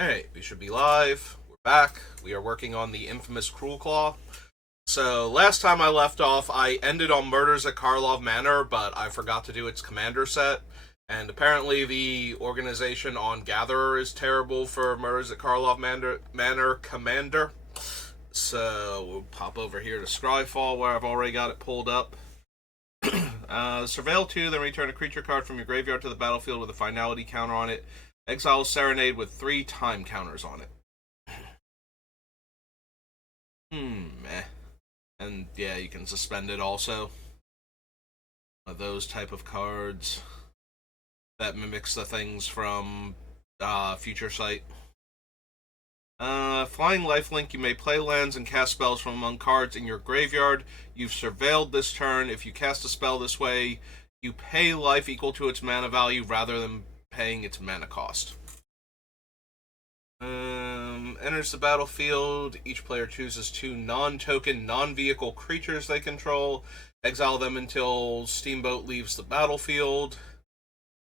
Alright, we should be live. We're back. We are working on the infamous Cruelclaw. So, last time I left off, I ended on Murders at Karlov Manor, but I forgot to do its commander set. And apparently the organization on Gatherer is terrible for Murders at Karlov Manor commander. So, we'll pop over here to Scryfall, where I've already got it pulled up. Surveil 2, then return a creature card from your graveyard to the battlefield with a finality counter on it. Exile Serenade with 3 time counters on it. Meh. And yeah, you can suspend it also. Those type of cards that mimics the things from Future Sight. Flying Lifelink, you may play lands and cast spells from among cards in your graveyard. You've surveilled this turn. If you cast a spell this way, you pay life equal to its mana value rather than paying its mana cost. Enters the battlefield. Each player chooses 2 non-token, non-vehicle creatures they control. Exile them until Steamboat leaves the battlefield.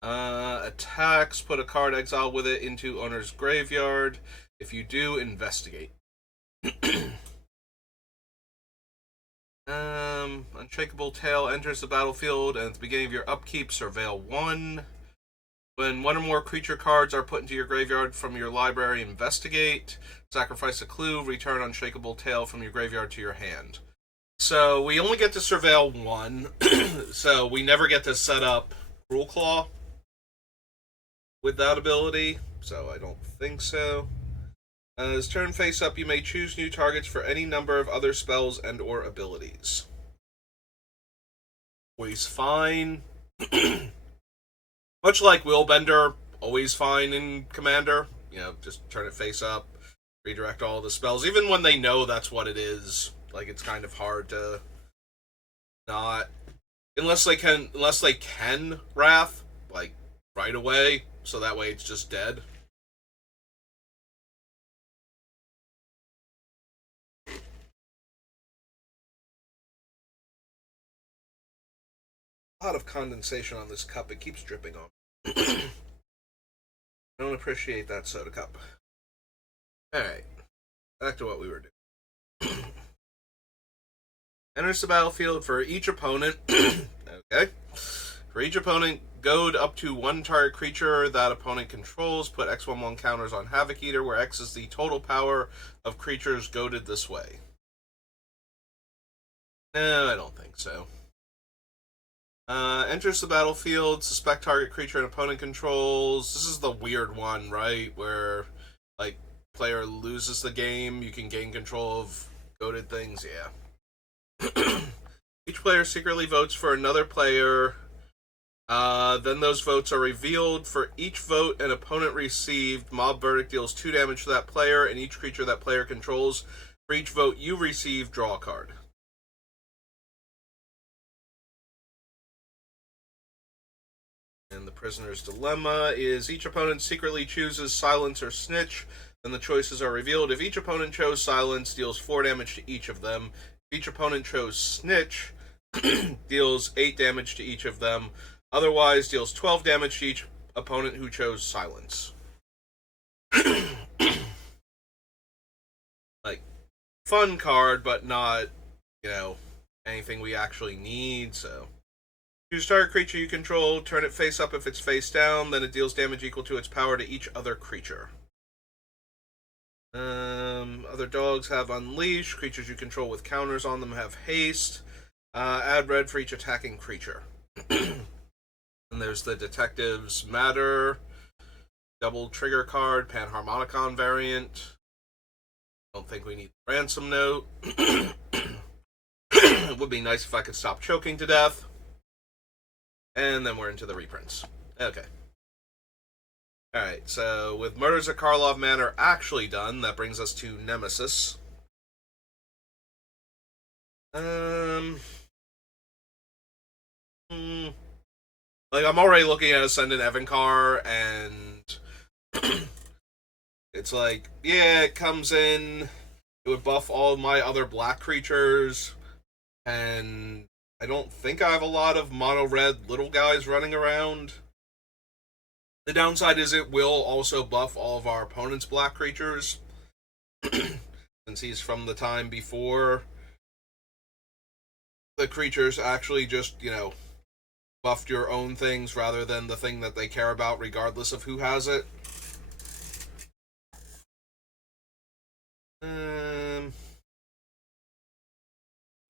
Attacks. Put a card exile with it into owner's graveyard. If you do, investigate. Unshakable Tail enters the battlefield, and at the beginning of your upkeep, surveil 1. When 1 or more creature cards are put into your graveyard from your library, investigate. Sacrifice a clue, return Unshakable Tail from your graveyard to your hand. So we only get to surveil 1, so we never get to set up Cruelclaw with that ability, so I don't think so. As turn face up, you may choose new targets for any number of other spells and or abilities. Always fine. Much like Willbender, always fine in Commander. You know, just turn it face up, redirect all the spells. Even when they know that's what it is, like, it's kind of hard to not... Unless they can Wrath, like, right away, so that way it's just dead. A lot of condensation on this cup. It keeps dripping on. I don't appreciate that soda cup. Alright. Back to what we were doing. Enters the battlefield for each opponent. Okay. For each opponent, goad up to 1 target creature that opponent controls. Put X11 counters on Havoc Eater, where X is the total power of creatures goaded this way. No, I don't think so. Enters the battlefield, suspect target creature and opponent controls. This is the weird one, right? Where, like, player loses the game, you can gain control of goated things, yeah. Each player secretly votes for another player. Then those votes are revealed. For each vote an opponent received, Mob Verdict deals 2 damage to that player and each creature that player controls. For each vote you receive, draw a card. And the Prisoner's Dilemma is each opponent secretly chooses Silence or Snitch, then the choices are revealed. If each opponent chose Silence, deals 4 damage to each of them. If each opponent chose Snitch, deals 8 damage to each of them. Otherwise, deals 12 damage to each opponent who chose Silence. Like, fun card, but not, you know, anything we actually need, so... Choose target creature you control, turn it face up if it's face down, then it deals damage equal to its power to each other creature. Other dogs have Unleash. Creatures you control with counters on them have Haste. Add red for each attacking creature. And there's the Detective's Matter. Double trigger card, Panharmonicon variant. Don't think we need Ransom Note. It would be nice if I could stop choking to death. And then we're into the reprints. Okay. Alright, so with Murders at Karlov Manor actually done, that brings us to Nemesis. Like, I'm already looking at Ascendant Evankar, and it's like, yeah, it comes in, it would buff all my other black creatures, and I don't think I have a lot of mono-red little guys running around. The downside is it will also buff all of our opponent's black creatures, since he's from the time before the creatures actually just, buffed your own things rather than the thing that they care about, regardless of who has it.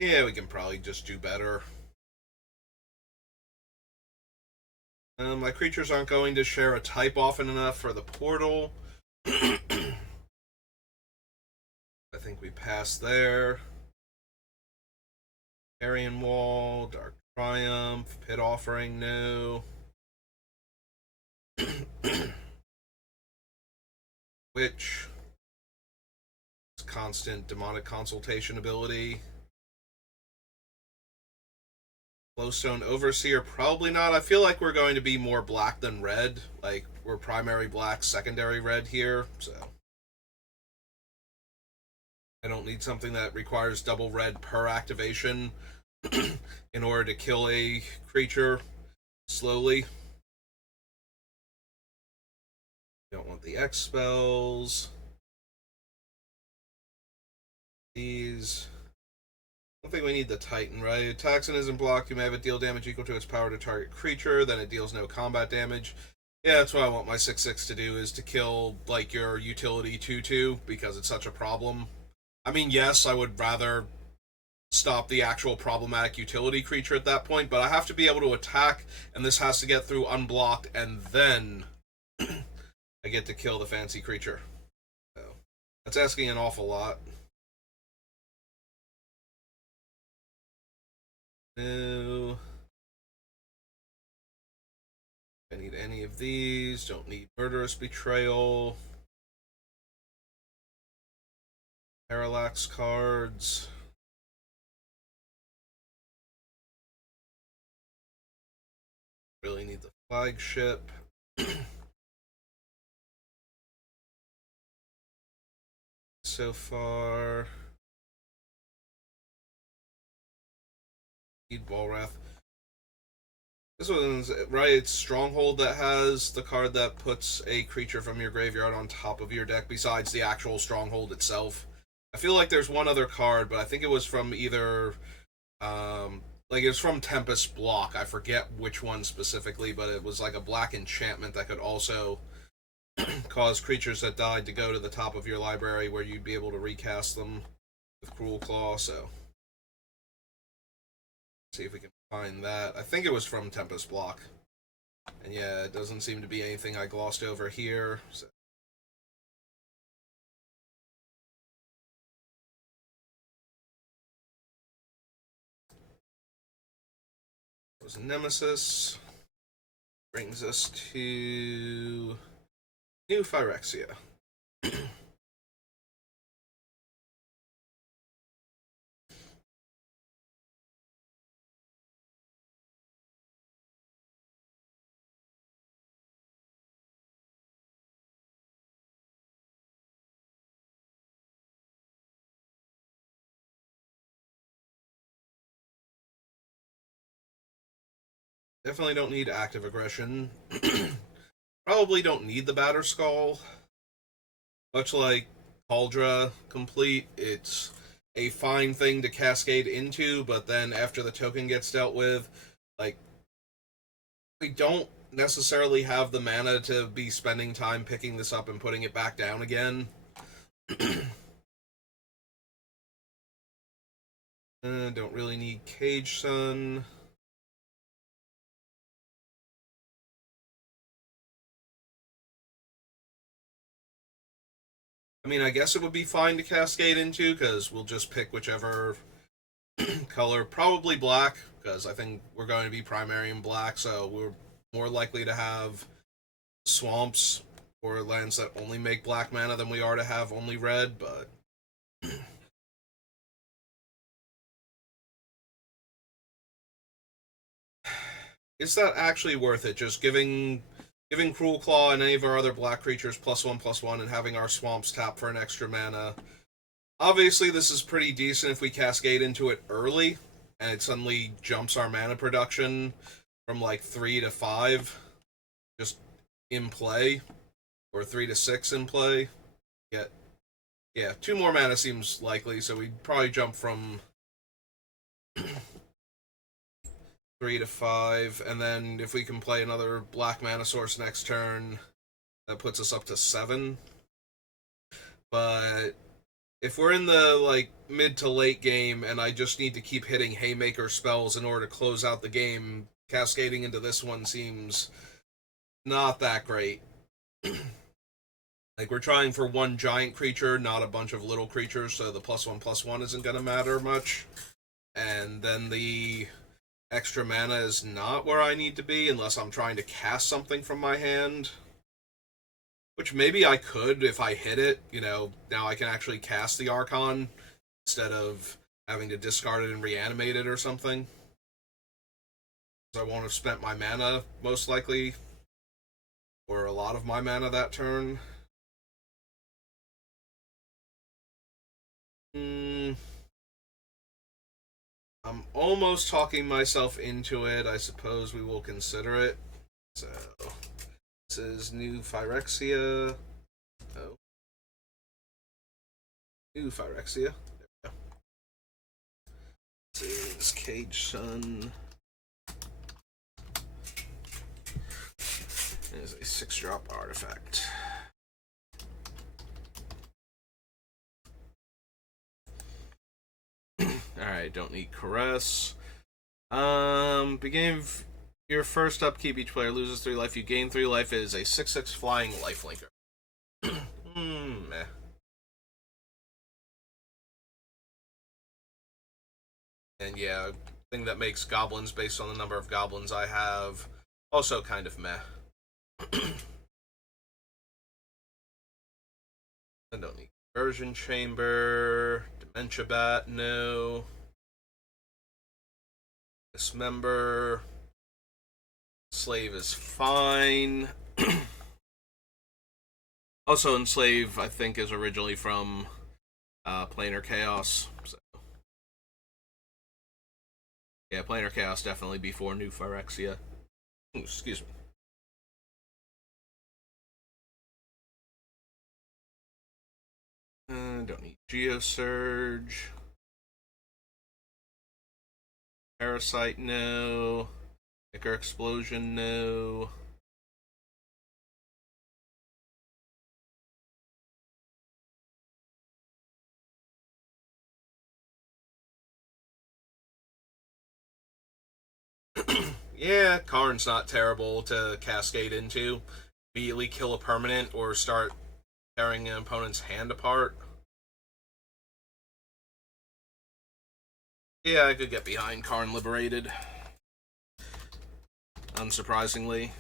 Yeah, we can probably just do better. My creatures aren't going to share a type often enough for the portal. I think we pass there. Aryan Wall, Dark Triumph, Pit Offering, no. Witch. Constant demonic consultation ability. Glowstone Overseer, probably not. I feel like we're going to be more black than red. Like, we're primary black, secondary red here, so. I don't need something that requires double red per activation in order to kill a creature slowly. Don't want the X spells. These. I don't think we need the Titan, right? Toxin isn't blocked. You may have it deal damage equal to its power to target creature, then it deals no combat damage. Yeah, that's what I want my 6/6 to do, is to kill, like, your utility 2/2, because it's such a problem. I mean, yes, I would rather stop the actual problematic utility creature at that point, but I have to be able to attack, and this has to get through unblocked, and then I get to kill the fancy creature. So, that's asking an awful lot. No. I need any of these. Don't need Murderous Betrayal. Parallax cards. Really need the flagship. So far. Need Ballwrath. This one's right. It's Stronghold that has the card that puts a creature from your graveyard on top of your deck besides the actual Stronghold itself. I feel like there's one other card, but I think it was from either like it was from Tempest Block. I forget which one specifically, but it was like a black enchantment that could also cause creatures that died to go to the top of your library, where you'd be able to recast them with Cruelclaw. So see if we can find that. I think it was from Tempest Block. And yeah, it doesn't seem to be anything I glossed over here. So. It was Nemesis. Brings us to New Phyrexia. Definitely don't need active aggression. Probably don't need the Batterskull. Much like Cauldra Complete, it's a fine thing to cascade into, but then after the token gets dealt with, like, we don't necessarily have the mana to be spending time picking this up and putting it back down again. Don't really need Cage Sun. I mean, I guess it would be fine to cascade into, because we'll just pick whichever color. Probably black, because I think we're going to be primary in black, so we're more likely to have swamps or lands that only make black mana than we are to have only red, but... Is that actually worth it? Just giving Cruelclaw and any of our other black creatures +1/+1 and having our swamps tap for an extra mana. Obviously, this is pretty decent if we cascade into it early, and it suddenly jumps our mana production from like 3 to 5. Just in play, or 3 to 6 in play. Yeah, 2 more mana seems likely, so we'd probably jump from 3 to 5, and then if we can play another black mana source next turn, that puts us up to 7. But if we're in the like mid to late game and I just need to keep hitting haymaker spells in order to close out the game, cascading into this one seems not that great. Like, we're trying for one giant creature, not a bunch of little creatures, so the +1/+1 isn't going to matter much. And then the extra mana is not where I need to be unless I'm trying to cast something from my hand. Which maybe I could if I hit it. Now I can actually cast the Archon instead of having to discard it and reanimate it or something. So I won't have spent my mana, most likely, or a lot of my mana that turn. I'm almost talking myself into it. I suppose we will consider it. So, this is new Phyrexia. Oh. New Phyrexia. There we go. This is Cage Sun. It is a 6-drop artifact. Alright, don't need Caress. Beginning of your first upkeep, each player loses 3 life. You gain 3 life. It is a 6/6 flying lifelinker. Meh. And yeah, thing that makes goblins based on the number of goblins I have, also kind of meh. I don't need Conversion Chamber, Dementia Bat, no. Dismember. Slave is fine. Also, Enslave, I think, is originally from Planar Chaos. So. Yeah, Planar Chaos definitely before New Phyrexia. Ooh, excuse me. Don't need Geosurge. Parasite, no. Ichor Explosion, no. Yeah, Karn's not terrible to cascade into. Immediately kill a permanent or start tearing an opponent's hand apart. Yeah, I could get behind Karn Liberated. Unsurprisingly.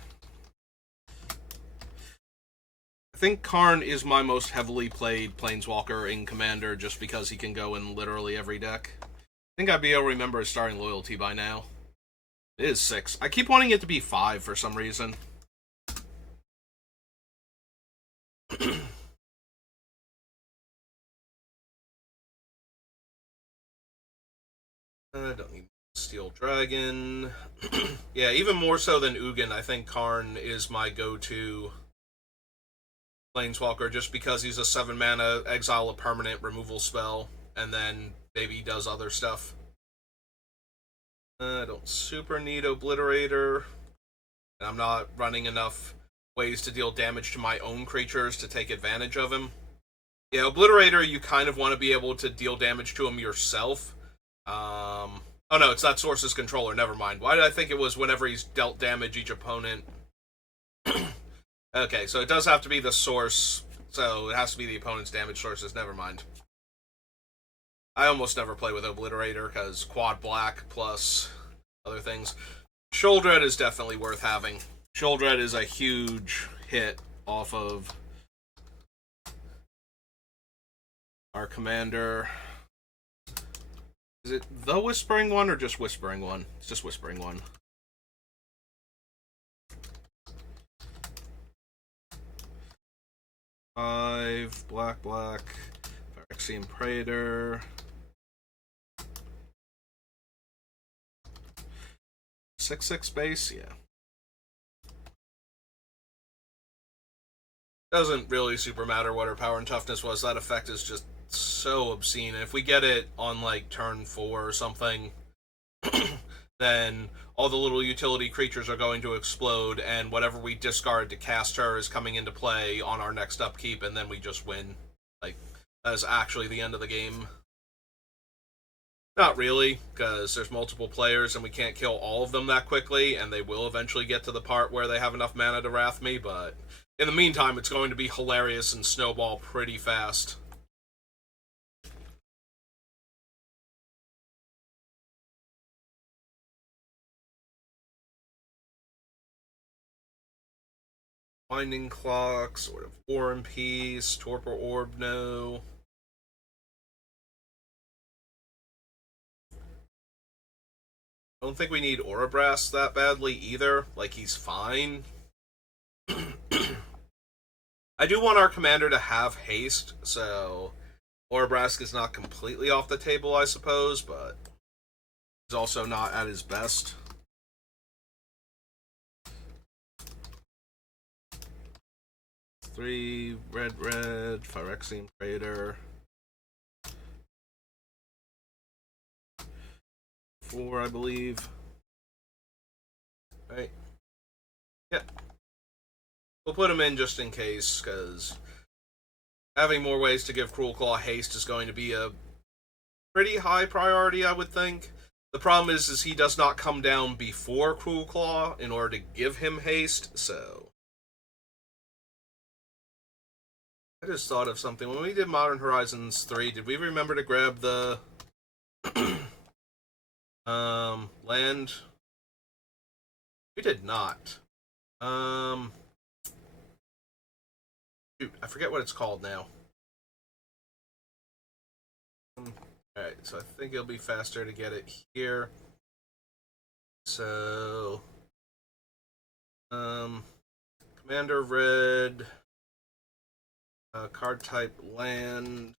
I think Karn is my most heavily played Planeswalker in Commander just because he can go in literally every deck. I think I'd be able to remember his starting loyalty by now. It is 6. I keep wanting it to be 5 for some reason. Don't need Steel Dragon. Yeah, even more so than Ugin, I think Karn is my go-to Planeswalker just because he's a 7 mana, exile a permanent removal spell, and then maybe he does other stuff. I don't super need Obliterator. And I'm not running enough ways to deal damage to my own creatures to take advantage of him. Yeah, Obliterator, you kind of want to be able to deal damage to him yourself. Oh no, it's not Source's controller, never mind. Why did I think it was whenever he's dealt damage each opponent? Okay, so it does have to be the source, so it has to be the opponent's damage sources, never mind. I almost never play with Obliterator, because quad black plus other things. Sheoldred is definitely worth having. Sheoldred is a huge hit off of our commander. Is it the Whispering one or just Whispering one? It's just Whispering one. Five, black, Phyrexian Praetor. 6/6 base, yeah. Doesn't really super matter what her power and toughness was. That effect is just so obscene. If we get it on like turn 4 or something, then all the little utility creatures are going to explode, and whatever we discard to cast her is coming into play on our next upkeep, and then we just win. Like, that is actually the end of the game. Not really, because there's multiple players and we can't kill all of them that quickly, and they will eventually get to the part where they have enough mana to wrath me, but in the meantime, it's going to be hilarious and snowball pretty fast. Winding Clock, Sword of War and Peace, Torpor Orb, no. I don't think we need Oribras that badly either. Like, he's fine. I do want our commander to have haste, so Oribras is not completely off the table, I suppose, but he's also not at his best. Three, red, Phyrexian Praetor. 4, I believe. Right. Yeah. We'll put him in just in case, because having more ways to give Cruelclaw haste is going to be a pretty high priority, I would think. The problem is he does not come down before Cruelclaw in order to give him haste, so... I just thought of something. When we did Modern Horizons 3, did we remember to grab the... land? We did not. Shoot, I forget what it's called now. Alright, so I think it'll be faster to get it here. So... Commander Red... card type land...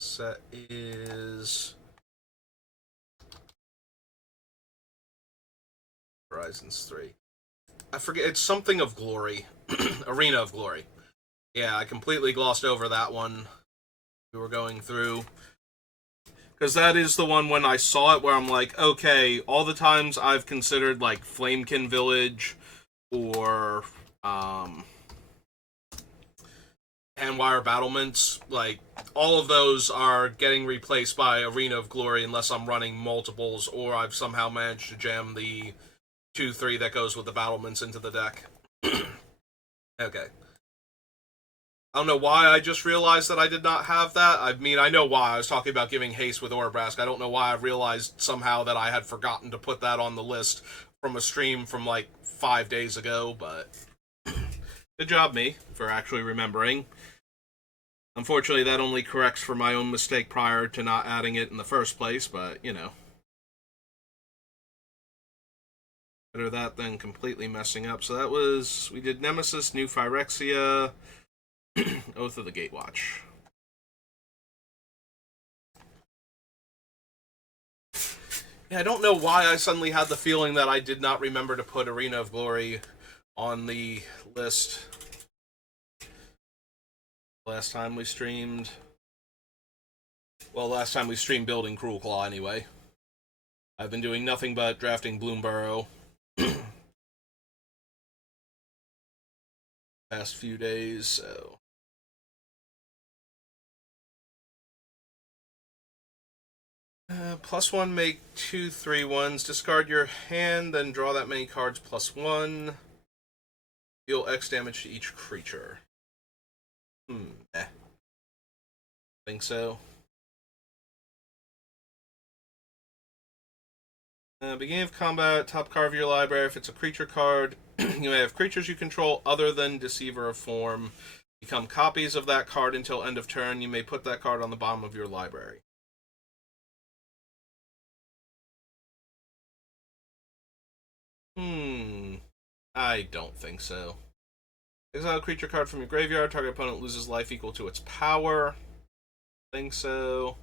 Set is... Horizons 3. I forget, it's something of Glory. Arena of Glory. Yeah, I completely glossed over that one. We were going through. Because that is the one when I saw it where I'm like, okay, all the times I've considered, like, Flamekin Village or, Handwire Battlements, like, all of those are getting replaced by Arena of Glory unless I'm running multiples or I've somehow managed to jam the 2-3 that goes with the battlements into the deck. Okay. I don't know why I just realized that I did not have that. I mean, I know why. I was talking about giving haste with Orbrask. I don't know why I realized somehow that I had forgotten to put that on the list from a stream from like 5 days ago, but good job, me, for actually remembering. Unfortunately, that only corrects for my own mistake prior to not adding it in the first place, but, you know. Better that than completely messing up. So that was... We did Nemesis, New Phyrexia, Oath of the Gatewatch. Yeah, I don't know why I suddenly had the feeling that I did not remember to put Arena of Glory on the list last time we streamed. Well, last time we streamed building Cruelclaw, anyway. I've been doing nothing but drafting Bloomburrow past few days, so... +1, make 2 3/1s. Discard your hand, then draw that many cards +1. Deal X damage to each creature. Think so. Beginning of combat, top card of your library. If it's a creature card, you may have creatures you control other than Deceiver of Form become copies of that card until end of turn. You may put that card on the bottom of your library. I don't think so. Exile a creature card from your graveyard. Target opponent loses life equal to its power. Think so.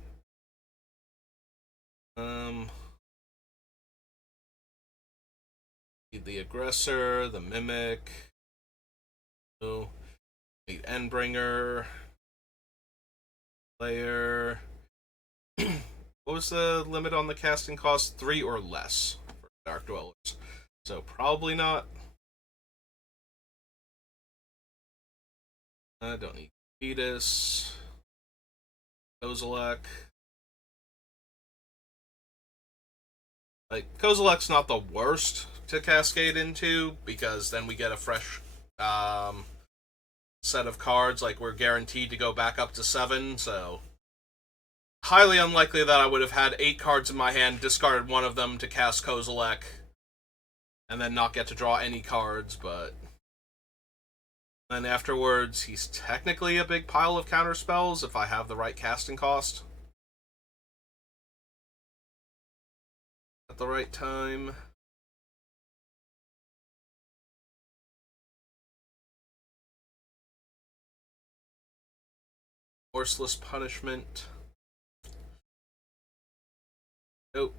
need the Aggressor, the Mimic. Oh, need Endbringer. Player. What was the limit on the casting cost? 3 or less for Dark Dwellers. So probably not. I don't need Fetus. Kozilek. Like, Kozilek's not the worst to cascade into, because then we get a fresh set of cards. Like, we're guaranteed to go back up to 7, so highly unlikely that I would have had 8 cards in my hand, discarded one of them to cast Kozilek, and then not get to draw any cards, but then afterwards, he's technically a big pile of counter spells if I have the right casting cost at the right time. Horseless Punishment. Nope.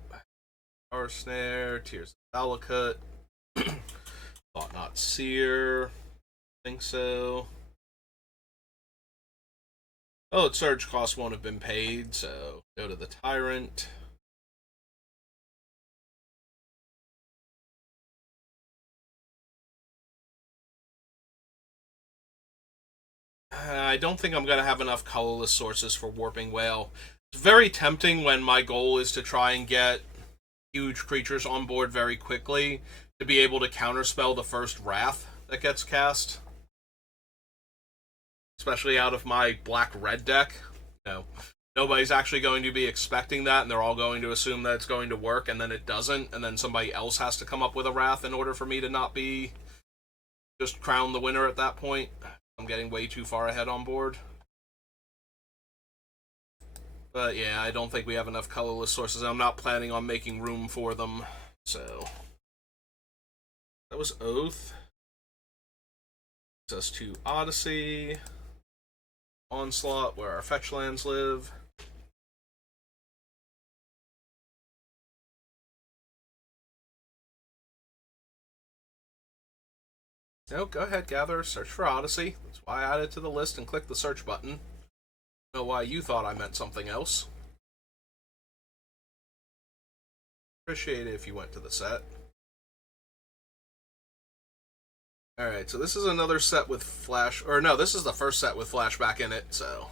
Power Snare. Tears of Valakut. Thought Not Seer. Think so. Oh, its surge cost won't have been paid, so go to the Tyrant. I don't think I'm going to have enough colorless sources for Warping Whale. It's very tempting when my goal is to try and get huge creatures on board very quickly to be able to counterspell the first Wrath that gets cast. Especially out of my black-red deck. Nobody's actually going to be expecting that, and they're all going to assume that it's going to work, and then it doesn't, and then somebody else has to come up with a Wrath in order for me to not be just crown the winner at that point. I'm getting way too far ahead on board. But yeah, I don't think we have enough colorless sources. I'm not planning on making room for them, so that was Oath. Takes us to Odyssey. Onslaught, where our fetch lands live. No, go ahead, Gather. Search for Odyssey. That's why I added it to the list and clicked the search button. I don't know why you thought I meant something else. Appreciate it if you went to the set. Alright, so this is another set with Flash... Or no, this is the first set with Flashback in it, so...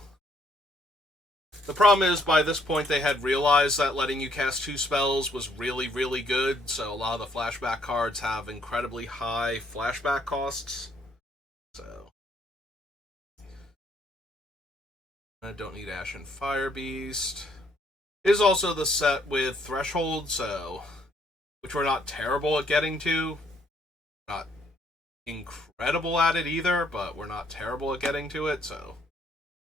The problem is, by this point, they had realized that letting you cast 2 spells was really, really good, so a lot of the Flashback cards have incredibly high Flashback costs. So... I don't need Ashen Firebeast. It is also the set with Threshold, so... Which we're not terrible at getting to. Not incredible at it either, but we're not terrible at getting to it, so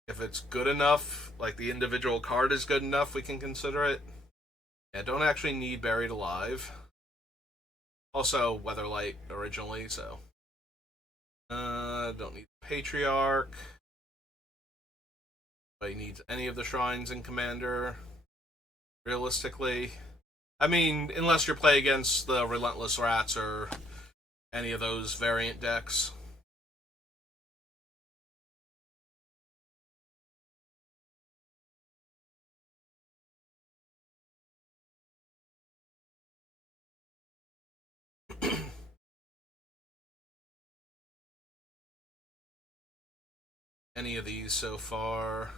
if it's good enough, like the individual card is good enough, we can consider it. Yeah, don't actually need Buried Alive. Also, Weatherlight originally, so don't need Patriarch. Nobody needs any of the shrines in Commander, realistically. I mean, unless you're playing against the Relentless Rats or any of those variant decks. Any of these so far.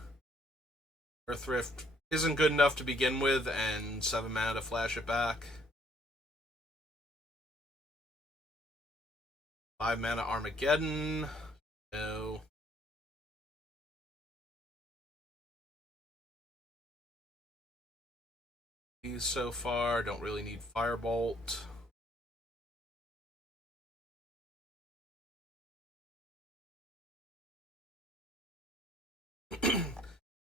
Earthrift isn't good enough to begin with, and 7 mana to flash it back. 5 mana Armageddon. No. These so far don't really need Firebolt.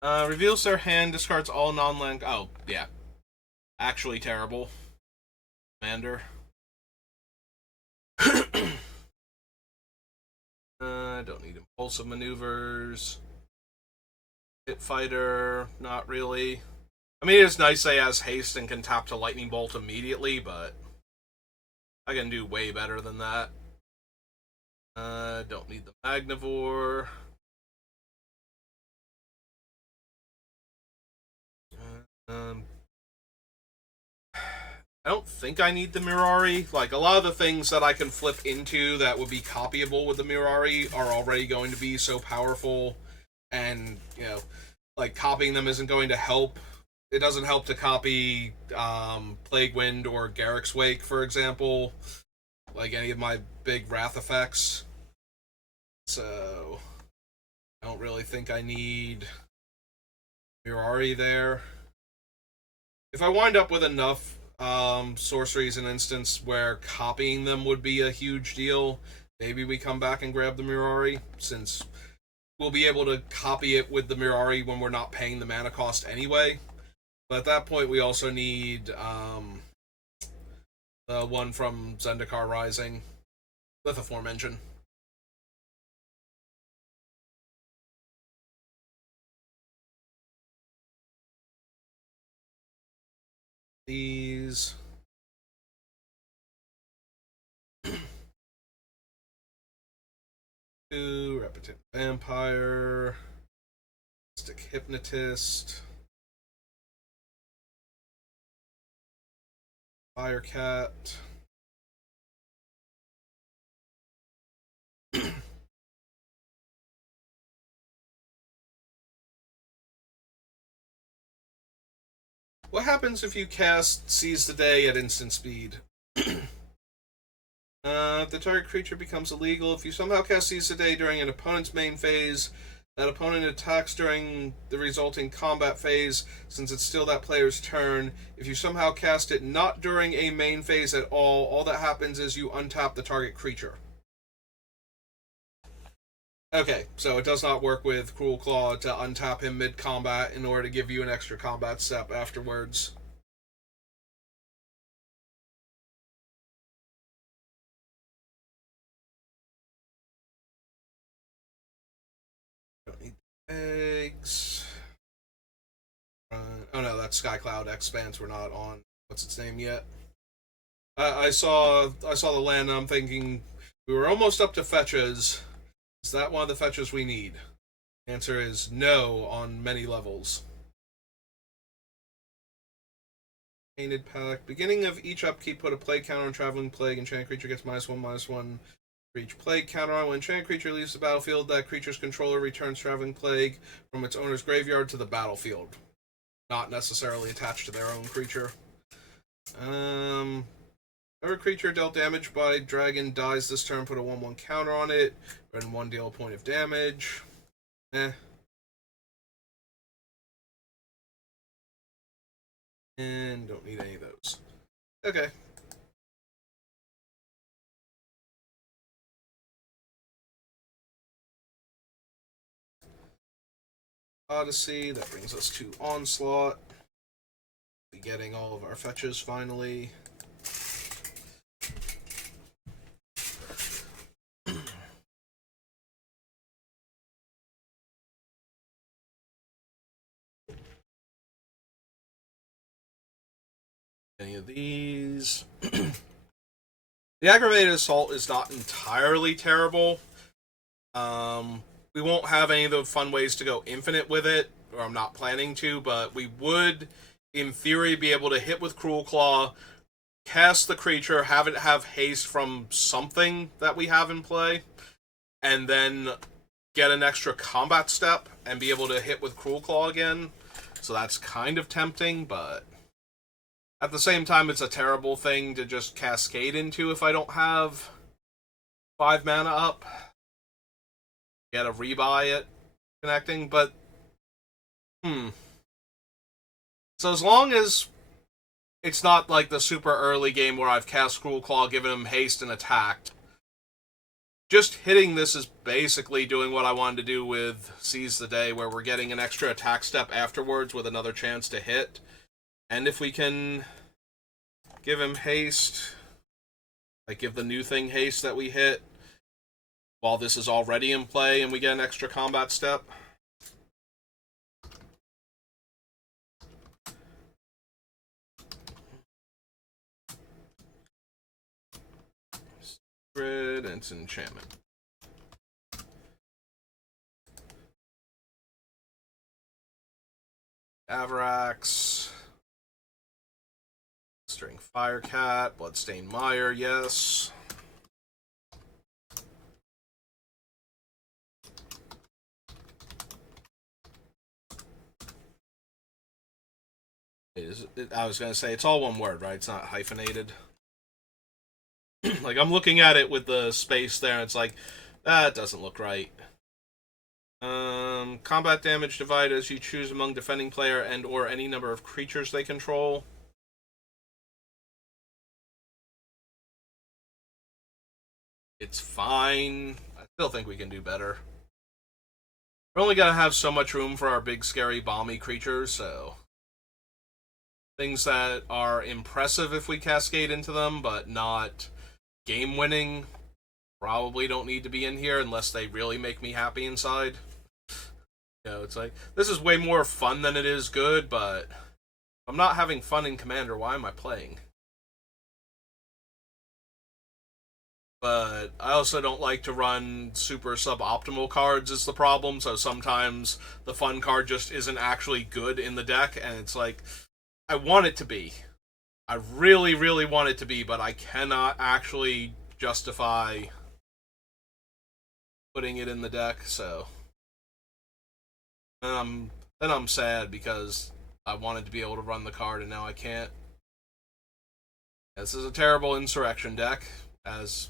Reveals their hand, discards all non-land... Oh, yeah. Actually terrible. Commander. Don't need Impulsive Maneuvers. Hit Fighter, not really. I mean, it's nice that he has haste and can tap to Lightning Bolt immediately, but I can do way better than that. Don't need the Magnivore. Um, I don't think I need the Mirari. Like, a lot of the things that I can flip into that would be copyable with the Mirari are already going to be so powerful, and, you know, like, copying them isn't going to help. It doesn't help to copy Plague Wind or Garrick's Wake, for example, like any of my big Wrath effects. So, I don't really think I need Mirari there. If I wind up with enough sorceries and instants where copying them would be a huge deal, maybe we come back and grab the Mirari, since we'll be able to copy it with the Mirari when we're not paying the mana cost anyway. But at that point, we also need the one from Zendikar Rising, Lithoform Engine. These. Two, Repetent Vampire, Mystic Hypnotist, Firecat. What happens if you cast Seize the Day at instant speed? If the target creature becomes illegal, if you somehow cast Seize the Day during an opponent's main phase, that opponent attacks during the resulting combat phase, since it's still that player's turn. If you somehow cast it not during a main phase at all that happens is you untap the target creature. Okay, so it does not work with Cruelclaw to untap him mid-combat in order to give you an extra combat step afterwards. Don't need eggs. Oh no, that's Skycloud Expanse. We're not on what's its name yet. I saw the land and I'm thinking we were almost up to fetches. Is that one of the fetches we need? The answer is no on many levels. Painted Pack. Beginning of each upkeep, put a plague counter on Traveling Plague. Enchanted creature gets -1/-1 for each plague counter on. When enchanted creature leaves the battlefield, that creature's controller returns Traveling Plague from its owner's graveyard to the battlefield. Not necessarily attached to their own creature. Every creature dealt damage by dragon dies this turn, put a 1/1 counter on it, and 1 deal a point of damage. And don't need any of those. Okay. Odyssey, that brings us to Onslaught. Be getting all of our fetches finally. Any of these. The Aggravated Assault is not entirely terrible. We won't have any of the fun ways to go infinite with it, or I'm not planning to, but we would, in theory, be able to hit with Cruelclaw, cast the creature, have it have haste from something that we have in play, and then get an extra combat step and be able to hit with Cruelclaw again. So that's kind of tempting, but at the same time, it's a terrible thing to just cascade into if I don't have 5 mana up. You gotta rebuy it, connecting, but So as long as it's not like the super early game where I've cast Cruelclaw, given him haste and attacked, just hitting this is basically doing what I wanted to do with Seize the Day, where we're getting an extra attack step afterwards with another chance to hit. And if we can give him haste, like give the new thing haste that we hit, while this is already in play and we get an extra combat step. Grid, and it's enchantment. Avarax. String Firecat. Bloodstained Mire, yes. I was going to say, it's all one word, right? It's not hyphenated. Like, I'm looking at it with the space there, and it's like, that doesn't look right. Combat damage divided as you choose among defending player and or any number of creatures they control. It's fine. I still think we can do better. We're only gonna have so much room for our big, scary, balmy creatures, so things that are impressive if we cascade into them, but not game-winning, probably don't need to be in here unless they really make me happy inside. You know, it's like, this is way more fun than it is good, but if I'm not having fun in Commander, why am I playing? But I also don't like to run super suboptimal cards is the problem, so sometimes the fun card just isn't actually good in the deck, and it's like, I want it to be. I really, really want it to be, but I cannot actually justify putting it in the deck, so then I'm sad because I wanted to be able to run the card and now I can't. This is a terrible insurrection deck, as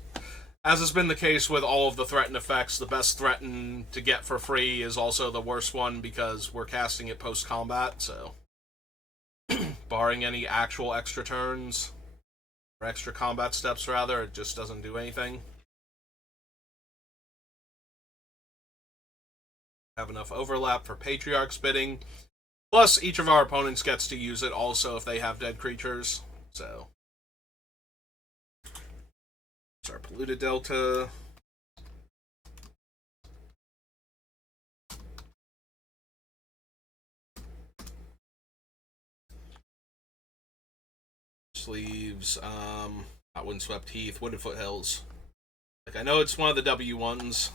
has been the case with all of the threatened effects. The best threaten to get for free is also the worst one because we're casting it post combat, so barring any actual extra turns or extra combat steps rather, it just doesn't do anything. Have enough overlap for Patriarch's bidding. Plus, each of our opponents gets to use it also if they have dead creatures. So, it's our Polluted Delta. Sleeves, not Windswept Heath, Wooded Foothills. Like, I know it's one of the W ones.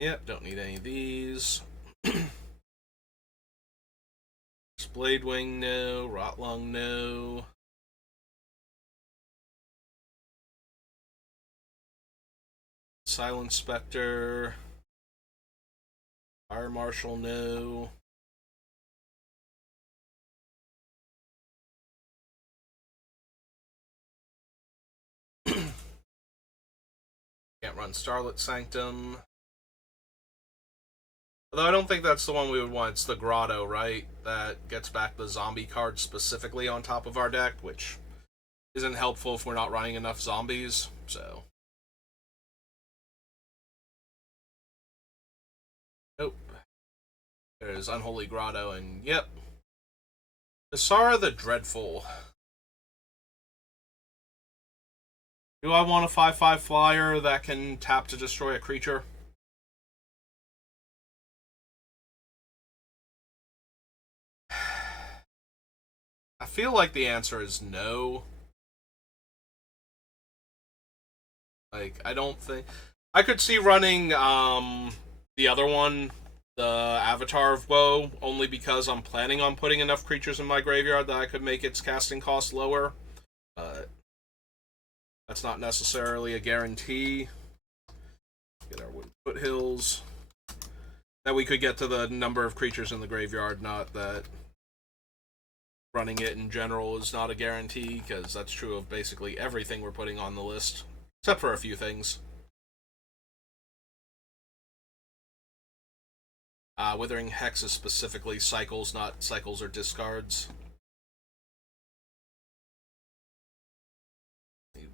Yep, don't need any of these. Bladewing, no. Rotlung, no. Silent Spectre. Fire Marshal, no. Can't run Starlit Sanctum. Although I don't think that's the one we would want. It's the Grotto, right? That gets back the zombie card specifically on top of our deck, which isn't helpful if we're not running enough zombies, so. Nope. There's Unholy Grotto, and yep. Isara the Dreadful. Do I want a 5/5 flyer that can tap to destroy a creature? I feel like the answer is no. Like, I don't think... I could see running, the other one, the Avatar of Woe, only because I'm planning on putting enough creatures in my graveyard that I could make its casting cost lower. But that's not necessarily a guarantee. Get our Wooded Foothills. That we could get to the number of creatures in the graveyard, not that running it in general is not a guarantee, because that's true of basically everything we're putting on the list, except for a few things. Withering Hex is specifically cycles, not cycles or discards.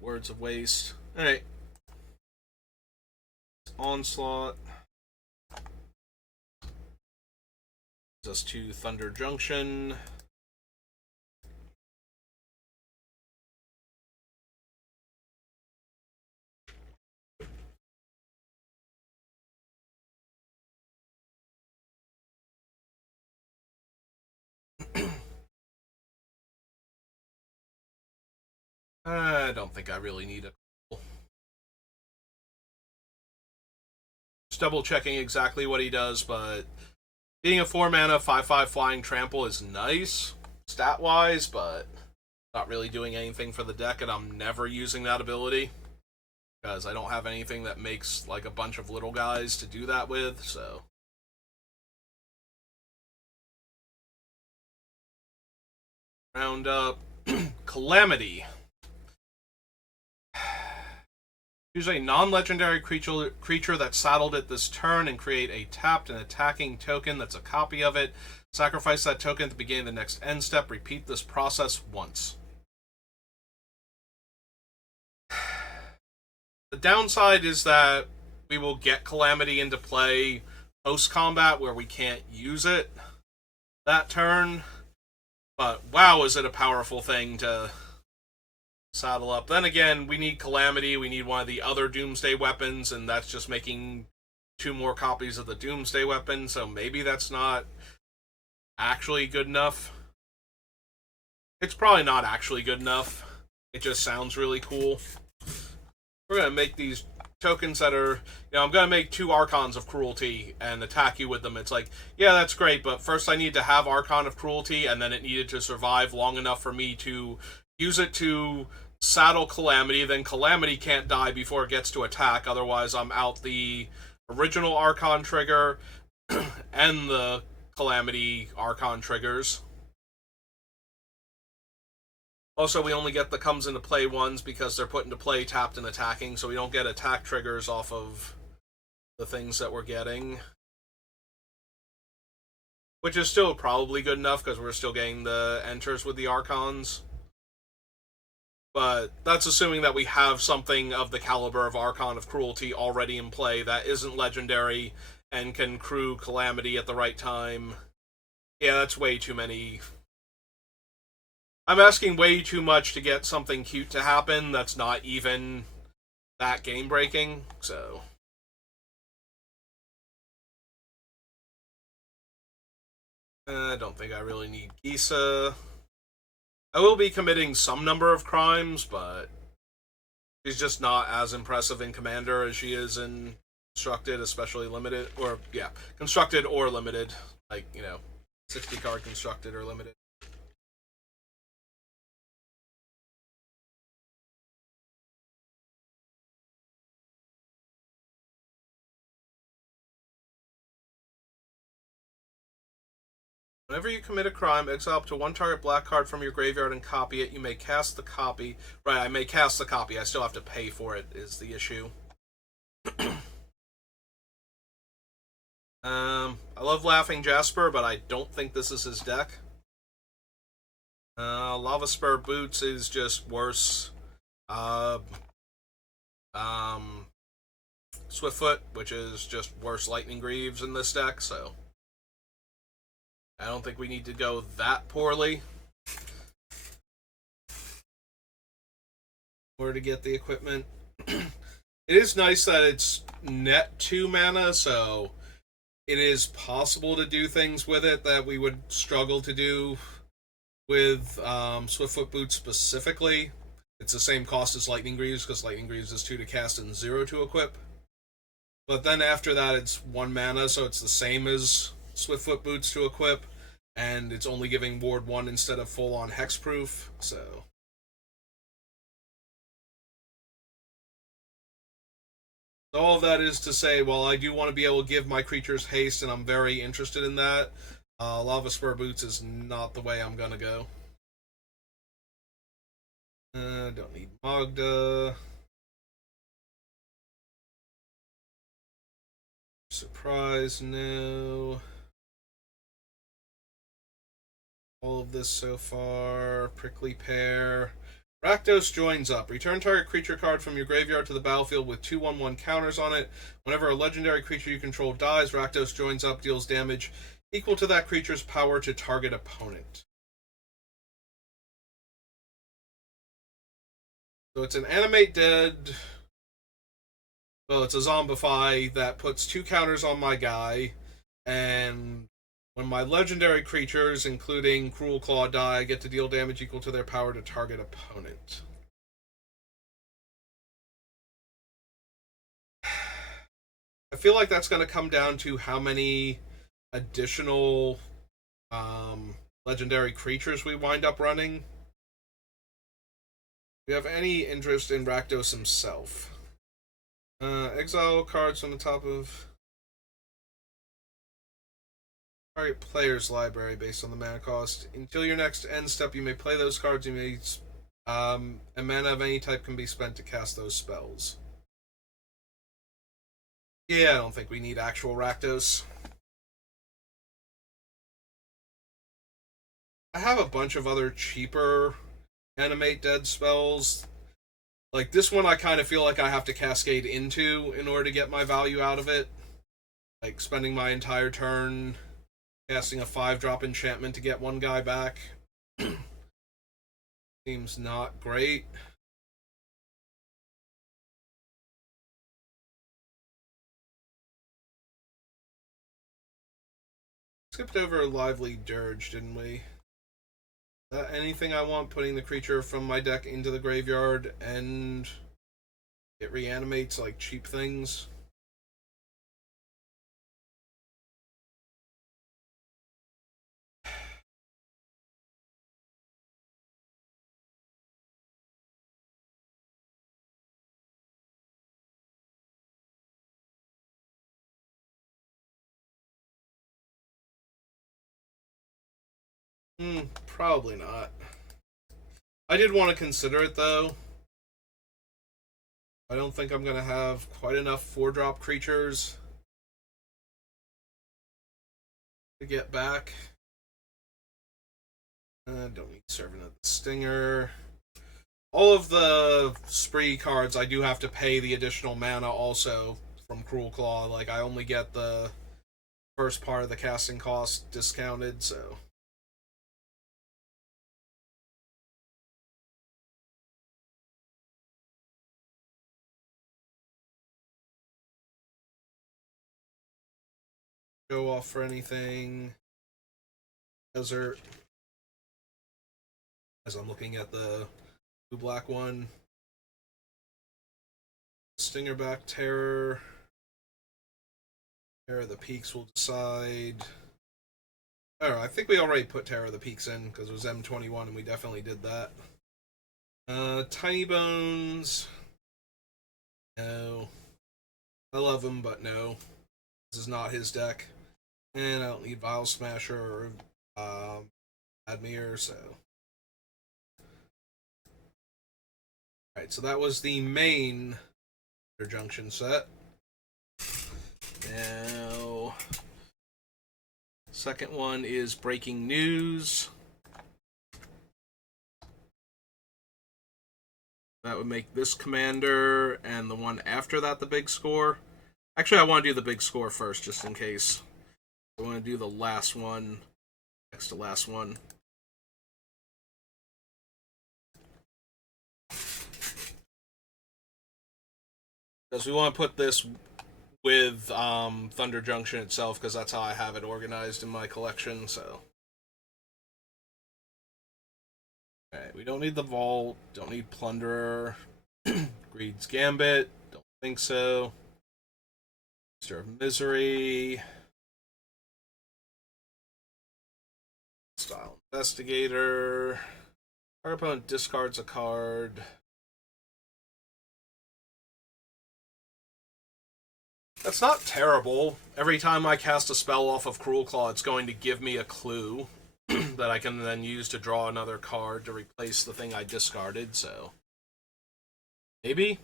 Words of Waste. Alright. Onslaught. Brings us to Thunder Junction. I don't think I really need it. Just double checking exactly what he does, but being a 4 mana 5/5 flying trample is nice stat wise, but not really doing anything for the deck, and I'm never using that ability because I don't have anything that makes like a bunch of little guys to do that with, so. Round up Calamity. Choose a non-legendary creature that's saddled at this turn and create a tapped and attacking token that's a copy of it. Sacrifice that token at the beginning of the next end step. Repeat this process once. The downside is that we will get Calamity into play post-combat where we can't use it that turn. But wow, is it a powerful thing to saddle up. Then again, we need Calamity, we need one of the other Doomsday weapons, and that's just making 2 more copies of the Doomsday weapon, so maybe that's not actually good enough. It's probably not actually good enough. It just sounds really cool. We're going to make these tokens that are, I'm going to make 2 Archons of Cruelty and attack you with them. It's like, yeah, that's great, but first I need to have Archon of Cruelty, and then it needed to survive long enough for me to use it to saddle Calamity, then Calamity can't die before it gets to attack, otherwise I'm out the original Archon trigger and the Calamity Archon triggers. Also, we only get the comes into play ones because they're put into play tapped and attacking, so we don't get attack triggers off of the things that we're getting. Which is still probably good enough because we're still getting the enters with the Archons. But that's assuming that we have something of the caliber of Archon of Cruelty already in play that isn't legendary and can crew Calamity at the right time. Yeah, that's way too many. I'm asking way too much to get something cute to happen that's not even that game-breaking, so. I don't think I really need Gisa. I will be committing some number of crimes, but she's just not as impressive in Commander as she is in Constructed, especially Limited. Or, yeah, Constructed or Limited. Like, 60 card Constructed or Limited. Whenever you commit a crime, exile up to 1 target black card from your graveyard and copy it. You may cast the copy. Right, I may cast the copy. I still have to pay for it, is the issue. I love Laughing Jasper, but I don't think this is his deck. Lava Spur Boots is just worse. Swiftfoot, which is just worse Lightning Greaves in this deck, so I don't think we need to go that poorly. Where to get the equipment. It is nice that it's net 2 mana, so it is possible to do things with it that we would struggle to do with Swiftfoot Boots specifically. It's the same cost as Lightning Greaves, because Lightning Greaves is 2 to cast and 0 to equip. But then after that, it's 1 mana, so it's the same as Swiftfoot Boots to equip, and it's only giving Ward 1 instead of full-on Hexproof, so. All of that is to say, while I do want to be able to give my creatures haste, and I'm very interested in that, Lava Spur Boots is not the way I'm gonna go. Don't need Magda. Surprise, no. All of this so far. Prickly Pear. Rakdos joins up. Return target creature card from your graveyard to the battlefield with 2/1/1 counters on it. Whenever a legendary creature you control dies, Rakdos joins up, deals damage equal to that creature's power to target opponent. So it's an Animate Dead. Well, it's a Zombify that puts 2 counters on my guy, and when my legendary creatures, including Cruelclaw, die, I get to deal damage equal to their power to target opponent. I feel like that's going to come down to how many additional legendary creatures we wind up running. Do you have any interest in Rakdos himself? Exile cards from the top of target player's library based on the mana cost. Until your next end step, you may play those cards. You may and mana of any type can be spent to cast those spells. Yeah, I don't think we need actual Rakdos. I have a bunch of other cheaper animate dead spells. Like this one, I kind of feel like I have to cascade into in order to get my value out of it. Like spending my entire turn casting a 5-drop enchantment to get one guy back seems not great. Skipped over Lively Dirge, didn't we? Anything I want, putting the creature from my deck into the graveyard and it reanimates like cheap things. Probably not. I did want to consider it though. I don't think I'm going to have quite enough 4-drop creatures to get back. Don't need Servant of the Stinger. All of the spree cards, I do have to pay the additional mana also from Cruelclaw. Like, I only get the first part of the casting cost discounted, so. Go off for anything. Desert. As I'm looking at the blue-black one. Stingerback Terror. Terror of the Peaks will decide. I don't know, I think we already put Terror of the Peaks in because it was M21 and we definitely did that. Tiny Bones. No. I love him, but no. This is not his deck. And I don't need Vile Smasher or Admir, so. Alright, so that was the main Junction set. Now, second one is Breaking News. That would make this commander and the one after that the big score. Actually, I want to do the big score first, just in case. I want to do the last one, next to last one. Because we want to put this with Thunder Junction itself, because that's how I have it organized in my collection, so. Alright, we don't need the Vault, don't need Plunderer, Greed's Gambit, don't think so. Master of Misery, Style Investigator, our opponent discards a card. That's not terrible. Every time I cast a spell off of Cruelclaw, it's going to give me a clue that I can then use to draw another card to replace the thing I discarded, so. Maybe?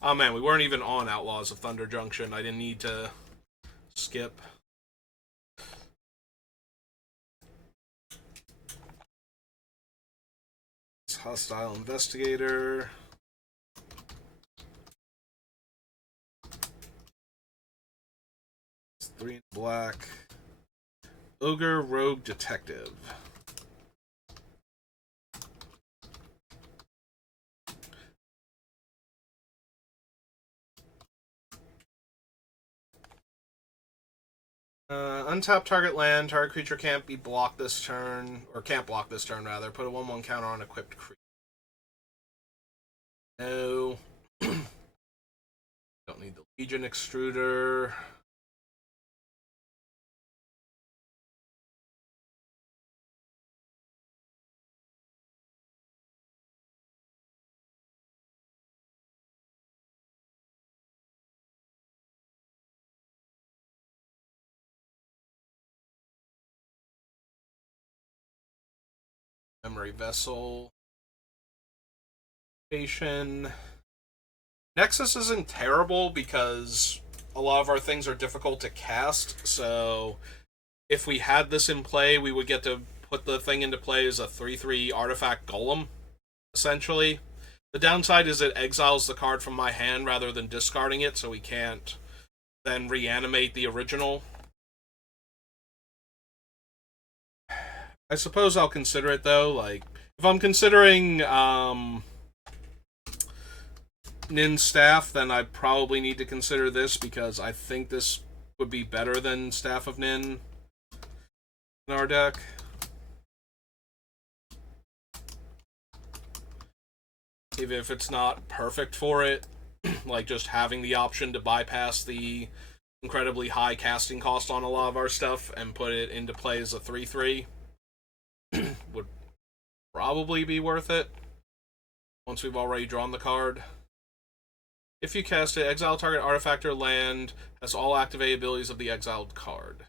Oh man, we weren't even on Outlaws of Thunder Junction. I didn't need to skip. Hostile Investigator. It's 3 in black. Ogre, Rogue, Detective. Untap target land. Target creature can't be blocked this turn, or can't block this turn rather. Put a 1/1 counter on equipped creature. No. Don't need the Legion Extruder. Memory Vessel. Nexus isn't terrible because a lot of our things are difficult to cast, so if we had this in play, we would get to put the thing into play as a 3/3 artifact golem, essentially. The downside is it exiles the card from my hand rather than discarding it, so we can't then reanimate the original. I suppose I'll consider it, though. Like, if I'm considering Nin's Staff, then I probably need to consider this, because I think this would be better than Staff of Nin in our deck. Even if it's not perfect for it, like just having the option to bypass the incredibly high casting cost on a lot of our stuff and put it into play as a 3/3 would probably be worth it once we've already drawn the card. If you cast it, exile target artifact or land has all activated abilities of the exiled card.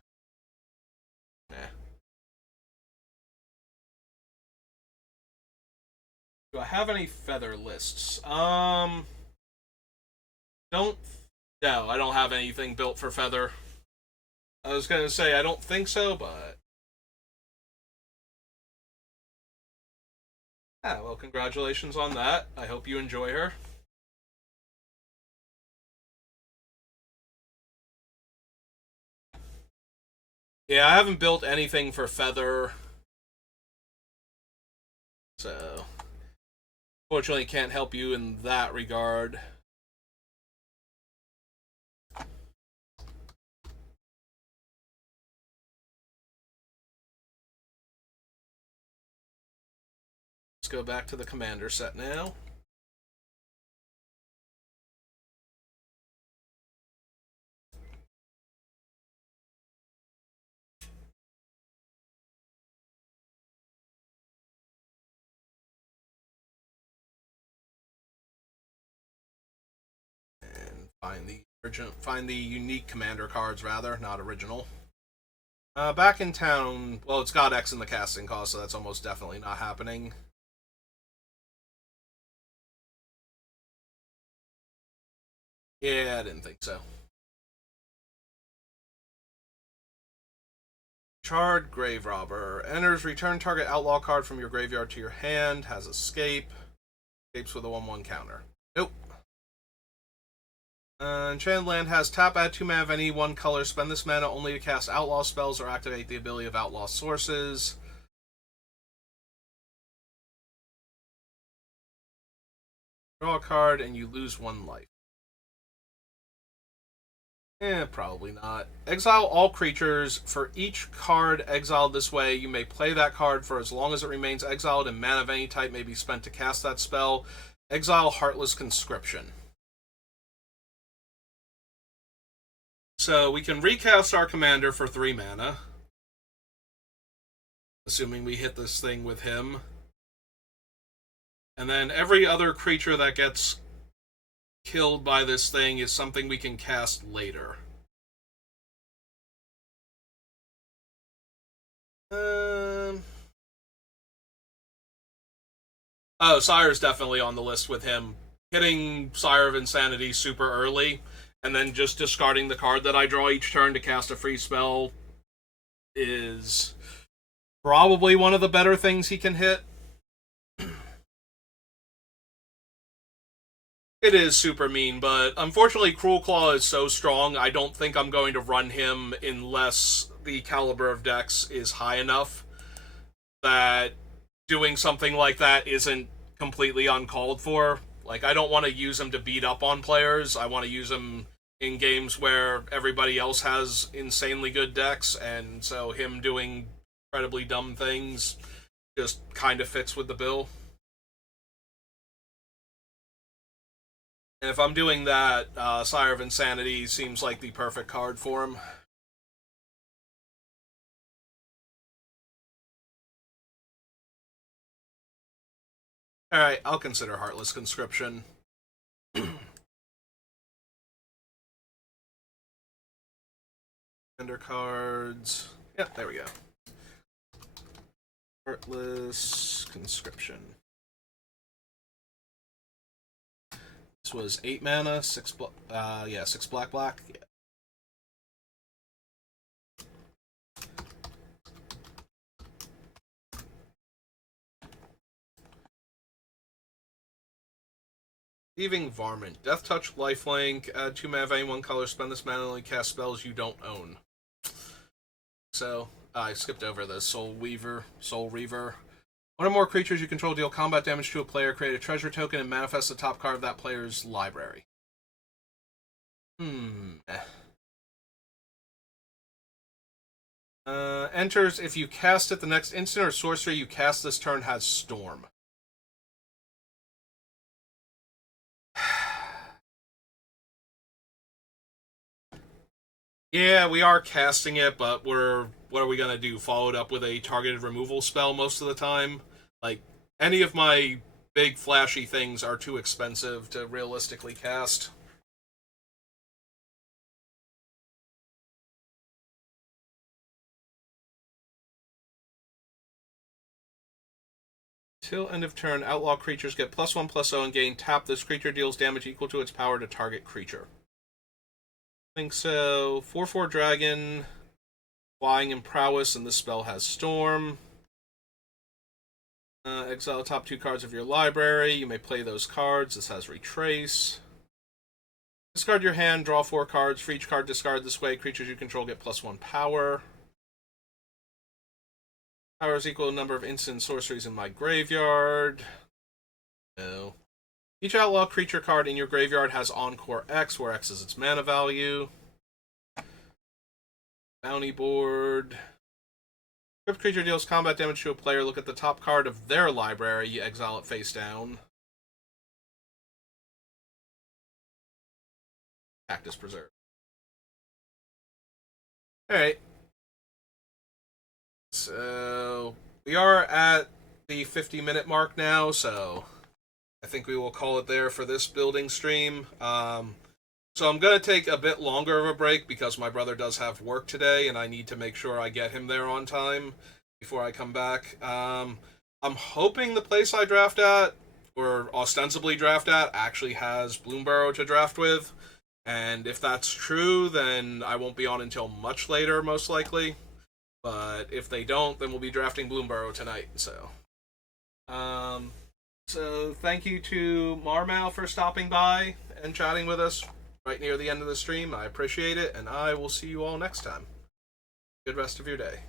Do I have any feather lists? No, I don't have anything built for feather. I was gonna say I don't think so, but yeah, well, congratulations on that. I hope you enjoy her. Yeah, I haven't built anything for feather, so fortunately can't help you in that regard. Let's go back to the commander set now. And find the unique commander cards, rather, not original. Back in town, well, it's got X in the casting cost, so that's almost definitely not happening. Yeah, I didn't think so. Charred Grave Robber. Enters, return target outlaw card from your graveyard to your hand. Has escape. Escapes with a 1/1 counter. Nope. Enchanted Land has tap, add 2 mana of any one color. Spend this mana only to cast outlaw spells or activate the ability of outlaw sources. Draw a card and you lose 1 life. Probably not. Exile all creatures. For each card exiled this way, you may play that card for as long as it remains exiled, and mana of any type may be spent to cast that spell. Exile Heartless Conscription. So we can recast our commander for 3 mana, assuming we hit this thing with him. And then every other creature that gets killed by this thing is something we can cast later. Oh, Sire's definitely on the list with him. Hitting Sire of Insanity super early, and then just discarding the card that I draw each turn to cast a free spell is probably one of the better things he can hit. It is super mean, but unfortunately Cruelclaw is so strong, I don't think I'm going to run him unless the caliber of decks is high enough that doing something like that isn't completely uncalled for. Like, I don't want to use him to beat up on players. I want to use him in games where everybody else has insanely good decks, and so him doing incredibly dumb things just kind of fits with the bill. And if I'm doing that, Sire of Insanity seems like the perfect card for him. Alright, I'll consider Heartless Conscription. Ender cards. Yeah, there we go. Heartless Conscription. This was 8 mana, 6 6 black. Yeah. Thieving Varmint. Death Touch, Lifelink. Add 2 mana of any one color. Spend this mana and only cast spells you don't own. So, I skipped over the Soul Reaver. One or more creatures you control deal combat damage to a player. Create a treasure token and manifest the top card of that player's library. Enters if you cast it the next instant or sorcery you cast this turn has Storm. Yeah, we are casting it, but what are we gonna do? Follow it up with a targeted removal spell most of the time? Like, any of my big flashy things are too expensive to realistically cast. Till end of turn, outlaw creatures get +1/+0 and gain tap. This creature deals damage equal to its power to target creature. I think so. 4/4 dragon, flying and prowess, and this spell has storm. Exile top 2 cards of your library. You may play those cards. This has retrace. Discard your hand, draw 4 cards. For each card discarded this way, creatures you control get +1 power. Power is equal to the number of instant sorceries in my graveyard. No. Each outlaw creature card in your graveyard has Encore X, where X is its mana value. Bounty board. If creature deals combat damage to a player, look at the top card of their library. You exile it face down. Cactus Preserve. Alright. So, we are at the 50-minute mark now, so I think we will call it there for this building stream. So I'm going to take a bit longer of a break because my brother does have work today, and I need to make sure I get him there on time before I come back. I'm hoping the place I draft at, or ostensibly draft at, actually has Bloomburrow to draft with. And if that's true, then I won't be on until much later, most likely. But if they don't, then we'll be drafting Bloomburrow tonight. So thank you to Marmal for stopping by and chatting with us right near the end of the stream. I appreciate it, and I will see you all next time. Good rest of your day.